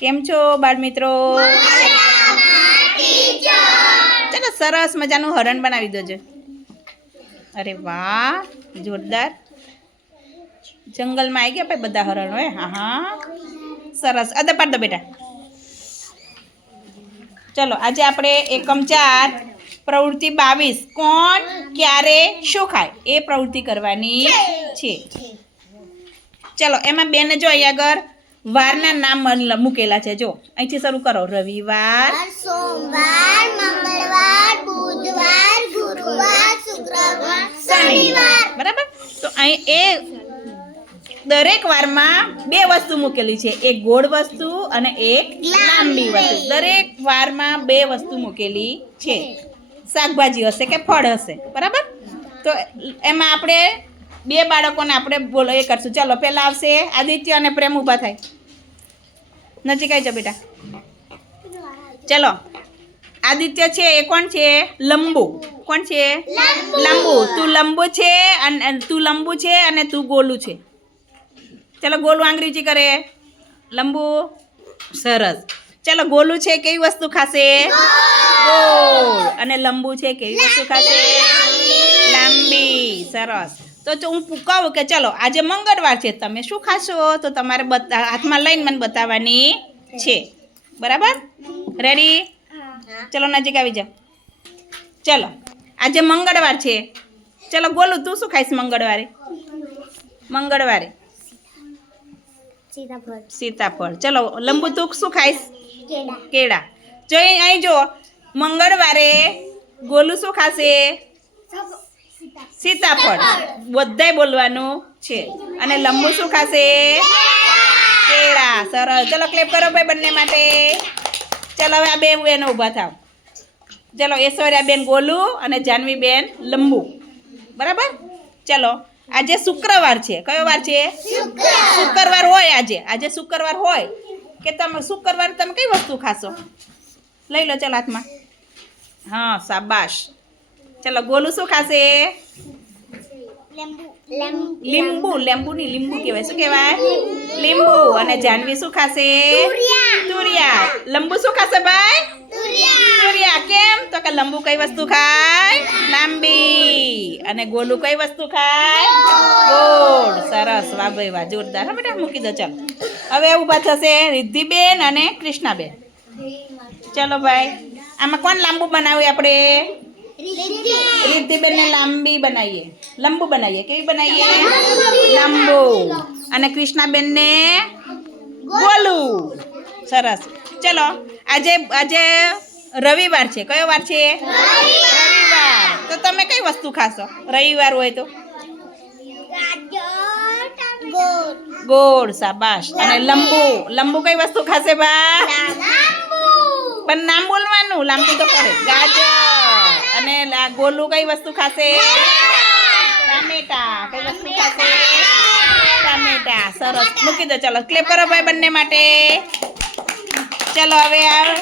કેમ છો બાળ મિત્રો ચાલો સરસ મજાનું હરણ બનાવી દેજો. અરે વાહ, જોરદાર. જંગલમાં આવી ગયા ભાઈ બધા હરણ હોય હા હા. સરસ. અદે પાડ દો બેટા. ચલો, આજે આપણે એકમ ચાર, પ્રવૃત્તિ બાવીસ. કોણ, ક્યારે, શું ખાય? એ પ્રવૃત્તિ કરવાની છે. ચલો, એમાં બેન જો અહીંયા આગળ. વારના નામ મૂકેલા છે. જો અહીંથી શરૂ કરો. રવિવાર સોમવાર મંગળવાર બુધવાર ગુરુવાર શુક્રવાર શનિવાર. બરાબર? તો અહીં એ દરેક વારમાં બે વસ્તુ મૂકેલી છે. એક ગોળ વસ્તુ અને એક લાંબી વસ્તુ. દરેક વારમાં બે વસ્તુ મૂકેલી છે. શાકભાજી હશે કે ફળ હશે? બરાબર? તો એમાં આપણે બે બાળકોને આપણે બોલો એ કરશું. ચાલો પહેલાં આવશે આદિત્ય અને પ્રેમ ઊભા થાય. નજીક આવી જાઓ બેટા. ચલો. આદિત્ય છે એ કોણ છે? લંબુ. કોણ છે? લંબુ. તું લંબુ છે અને તું લંબુ છે અને તું ગોલું છે. ચલો ગોલું આંગળીજી કરે. લંબુ. સરસ. ચલો ગોલું છે કેવી વસ્તુ ખાશે? ગોળ. અને લંબુ છે કેવી વસ્તુ ખાશે? લાંબી. સરસ. તો હું કહું કે ચલો આજે મંગળવાર છે તમે શું ખાશો? તો તમારે બતા હાથમાં લઈને મને બતાવવાની છે. બરાબર? રેડી ચલો નજીક આવી જાઓ. ચલો આજે મંગળવાર છે. ચલો ગોલું તું શું ખાઈશ મંગળવારે? મંગળવારે. સીતાફળ. સીતાફળ. ચલો લંબુ તું શું ખાઈશ? કેળા. કેળા. જો અહીં જો મંગળવારે ગોલું શું ખાશે? સીતાફળ. બધાય બોલવાનું છે. અને લંબુ શું ખાશે? કેળા. સરસ. ચલો ક્લેપ કરો ભાઈ બંને માટે. ચલો હવે આ બે બેન ઊભા થાવ. ચલો એશ્વર્યા બેન ગોલું અને જાનવી બેન લંબુ. બરાબર? ચલો આજે શુક્રવાર છે. કયો વાર છે? શુક્રવાર હોય આજે. આજે શુક્રવાર હોય. કે તમે શુક્રવાર તમે કઈ વસ્તુ ખાશો? લઈ લો ચલો હાથમાં. હા શાબાશ. ચલો ગોલું શું ખાશે? લીંબુ. લીંબુ ની લીંબુ કહેવાય. શું કહેવાય? લીંબુ. અને જાનવી શું ખાશે? તુરિયા. લંબુ શું ખાશે ભાઈ? તુરિયા. તુરિયા. કેમ? તો કે લંબુ કઈ વસ્તુ ખાય? લાંબી. અને ગોલું કઈ વસ્તુ ખાય? ગોળ. સરસ. વાહ ભાઈ વાહ. જોરદાર. હા બેટા મૂકી દો ચાલો. હવે ઊભા થશે રિદ્ધિબેન અને કૃષ્ણાબેન. ચલો ભાઈ. આમાં કોણ લાંબુ બનાવ્યું આપણે? રિદ્ધિબેનને લાંબી બનાવીએ લંબુ બનાવીએ કેવી બનાવીએ લાંબુ. અને કૃષ્ણાબેનને ગોલું. સરસ. ચલો આજે આજે રવિવાર છે. કયો વાર છે? રવિવાર. તો તમે કઈ વસ્તુ ખાશો? રવિવાર હોય તો? ગોળ સાબાશ અને લંબુ. લંબુ કઈ વસ્તુ ખાશે બા? પણ નામ બોલવાનું. લાંબુ તો કરે ગાજર. અને ગોલું કઈ વસ્તુ ખાશે? ટામેટા. કઈ વસ્તુ ખાશે? ટામેટા. સરસ. મૂકી દો, ચલો. ક્લેપ કરો ભાઈ બંને માટે. ચાલો, હવે આ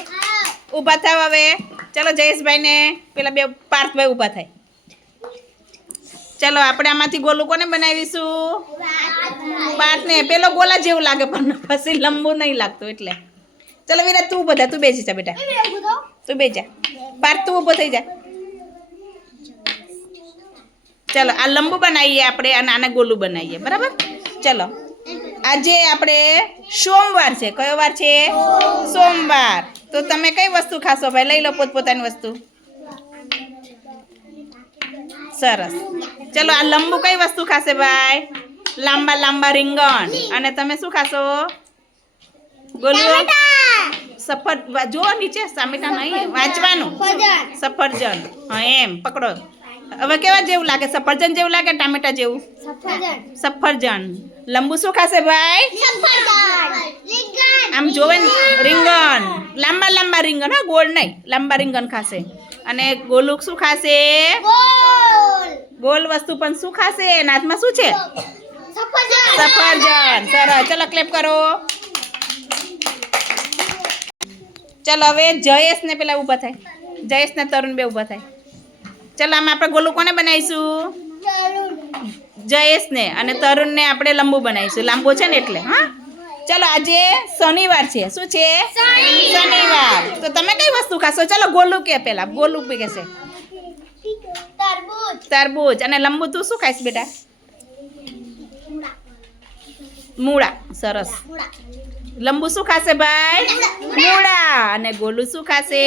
ઊભા થાવ હવે. ચાલો, જયેશભાઈને. પેલા બે પાર્થભાઈ ઊભા થાય. ચાલો, આપણે આમાંથી ગોલું કોને બનાવીશું? પાર્થને. પેલો ગોલા જેવું લાગે, પણ પછી લંબુ નહીં લાગતું એટલે. ચાલો વિરાજ તું બધા તું બેસી જા બેટા. તું બેજા પાર્થ, તું ઊભો થઈ જા. ચલો આ લંબુ બનાવીએ આપણે અને આને ગોલું બનાવીએ બરાબર? ચલો આજે આપણે સોમવાર છે. કયો વાર છે? સોમવાર. તો તમે કઈ વસ્તુ ખાશો ભાઈ? લઈ લો પોતપોતાની વસ્તુ. સરસ. ચલો આ લંબુ કઈ વસ્તુ ખાશે ભાઈ? લાંબા લાંબા રીંગણ. અને તમે શું ખાશો? ગોલું સફર જુઓ નીચે સામેટા નહીં વાંચવાનું. સફરજન. હા એમ પકડો. હવે કેવા જેવું લાગે? સફરજન જેવું લાગે ટામેટા જેવું? સફરજન. લંબુ શું ખાશે ભાઈ? આમ જોવે ને રીંગણ. લાંબા લાંબા રીંગણ હા ગોળ નહીં. લાંબા રીંગણ ખાશે. અને ગોલુક શું ખાશે? ગોલ વસ્તુ પણ શું ખાશે? નાથમાં શું છે? સફરજન. સરસ. ચલો ક્લેપ કરો. ચલો હવે જયેશને પેલા ઊભા થાય. જયેશને તરુણ બે ઊભા થાય. ચલો આમાં આપણે ગોલું કોને બનાવીશું? જયેશને અને તરુણને આપણે લંબુ બનાવીશું. લાંબુ છે ને એટલે હા? ચાલો આજે શનિવાર છે. શું છે? શનિવાર. તો તમે કઈ વસ્તુ ખાશો? ચાલો ગોલું કે પેલા ગોલું કે છે? તરબૂચ. અને લંબુ તું શું ખાઈશ બેટા? મૂળા. સરસ. લંબુ શું ખાશે ભાઈ? મૂળા. અને ગોલું શું ખાશે?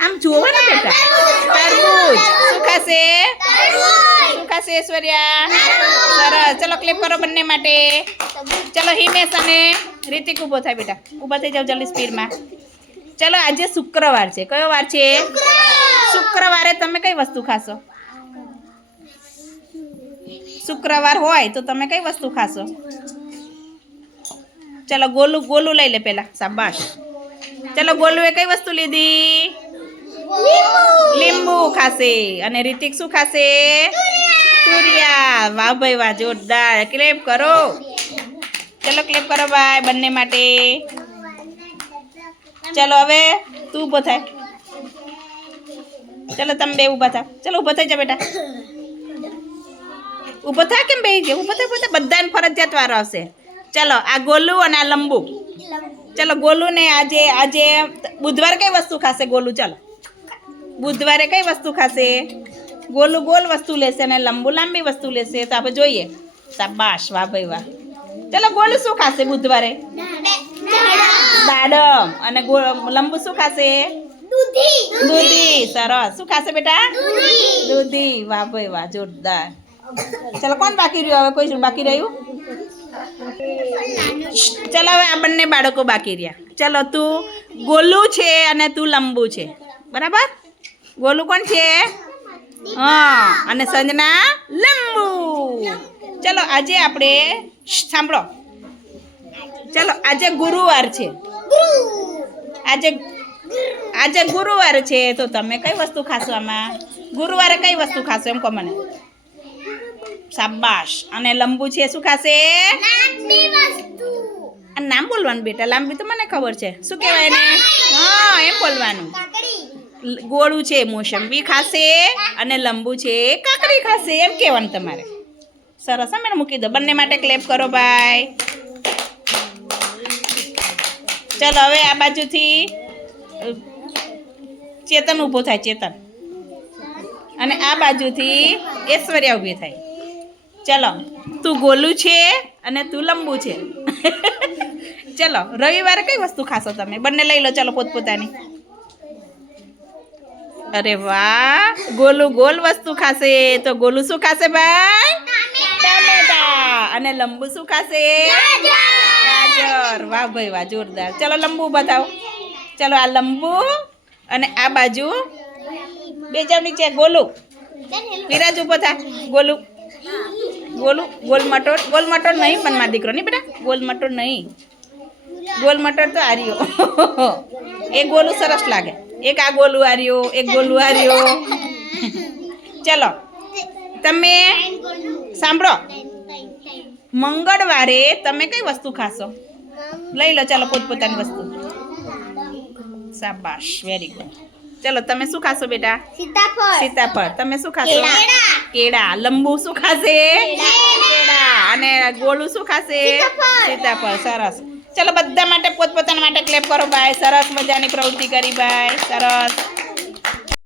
આમ જોવો ને બેટા. તરબૂચ. શું ખાશે? શું ખાશે ઐશ્વર્યા સરસ. ચલો ક્લિપ કરો બંને માટે. ચલો હિમેશ અને રિતિક ઊભો થાય બેટા. ઊભા થઈ જાઓ જલ્દી સ્પીડમાં. ચલો આજે શુક્રવાર છે. કયો વાર છે? શુક્રવારે. તમે કઈ વસ્તુ ખાશો? શુક્રવાર હોય તો તમે કઈ વસ્તુ ખાશો? ચલો ગોલું ગોલું લઈ લે પેલા શાબાશ. ચલો ગોલુએ કઈ વસ્તુ લીધી? લીંબુ. ખાશે. અને રિતિક શું ખાશે? તુરિયા. વાહ ભાઈ, વાહ, જોરદાર. ક્લેપ કરો. ચલો ક્લેપ કરો ભાઈ, બંને માટે. ચલો હવે તું ઊભો થાય. ચલો તમે બે ઊભા થાવ. ચલો ઊભો થઈ જા બેટા. ઊભો થા કેમ બે ઊભો થાય બધા બધાને ફરજિયાત વારો આવશે. ચલો, આ ગોલું અને આ લંબુ. ચલો ગોલું ને આજે આજે બુધવાર કઈ વસ્તુ ખાશે? ગોલું, ચલો. બુધવારે કઈ વસ્તુ ખાશે? ગોલું ગોલ વસ્તુ લેશે અને લંબુ લાંબી વસ્તુ લેશે તો આપણે જોઈએ. શાબાશ, વાહ ભાઈ વાહ. ચલો, ગોલું શું ખાશે બુધવારે? દાડમ. અને લંબુ શું ખાશે? દૂધી. સરસ. શું ખાશે બેટા? દૂધી. વાહ ભાઈ વાહ, જોરદાર. ચલો, કોણ બાકી રહ્યું? હવે કોઈ શું બાકી રહ્યું? ચલો, હવે આ બંને બાળકો બાકી રહ્યા. ચલો, તું ગોલું છે અને તું લંબુ છે. બરાબર? ગોલું કોણ છે? હા અને સંજના લંબુ. ચલો આજે આપણે સાંભળો. ચલો આજે ગુરુવાર છે. આજે આજે ગુરુવાર છે તો તમે કઈ વસ્તુ ખાશો આમાં? ગુરુવારે કઈ વસ્તુ ખાશો એમ કહો મને? શાબાશ. અને લંબુ છે શું ખાશે? નામ બોલવાનું બેટા લાંબી તો મને ખબર છે. શું કહેવાય એને? હા એમ બોલવાનું. ગોળું છે, મોસંબી ખાશે અને લંબુ છે, કાકડી ખાશે, એમ કહેવાનું તમારે. સરસ મેડમ, મૂકી દો. બંને માટે ક્લેપ કરો ભાઈ ચલો, હવે આ બાજુથી ચેતન ઊભો થાય, ચેતન. અને આ બાજુથી ઐશ્વર્યા ઊભી થાય. ચલો, તું ગોલું છે અને તું લંબુ છે. ચલો, રવિવારે કઈ વસ્તુ ખાશો તમે? બંને લઈ લો, ચલો, પોતપોતાની. અરે વાહ, ગોલું ગોલ વસ્તુ ખાશે. તો ગોલું શું ખાશે ભાઈ? ટામેટા. અને લંબુ શું ખાશે? ગાજર. વાહ ભાઈ, વાહ, જોરદાર. ચલો લંબુ બતાવો. ચલો આ લંબુ અને આ બાજુ બે જાવ નીચે. ગોલું. વિરાજ ઊભો થા. ગોલું. ગોલું, ગોલ મટોર. ગોલ મટોર નહીં પણ મારા દીકરો, નહીં બેટા? ગોલ મટોર નહીં. ગોલ મટર તો આર્યો. એ ગોલું સરસ લાગે. એક આ ગોલું આર્યો એક ગોલું આર્યો ચલો તમે સાંભળો. મંગળવારે તમે કઈ વસ્તુ ખાશો? લઈ લો ચાલો પોતપોતાની વસ્તુ. શાબાશ વેરી ગુડ ચલો તમે શું ખાશો બેટા? સીતાફળ. સીતાફળ. તમે શું ખાશો? કેળા. લંબુ શું ખાશે? કેળા. અને ગોળું શું ખાશે. સીતાફળ. સરસ. ચલો બધા માટે પોતપોતાના માટે ક્લેપ કરો. ભાઈ સરસ મજાની પ્રવૃત્તિ કરી. ભાઈ સરસ.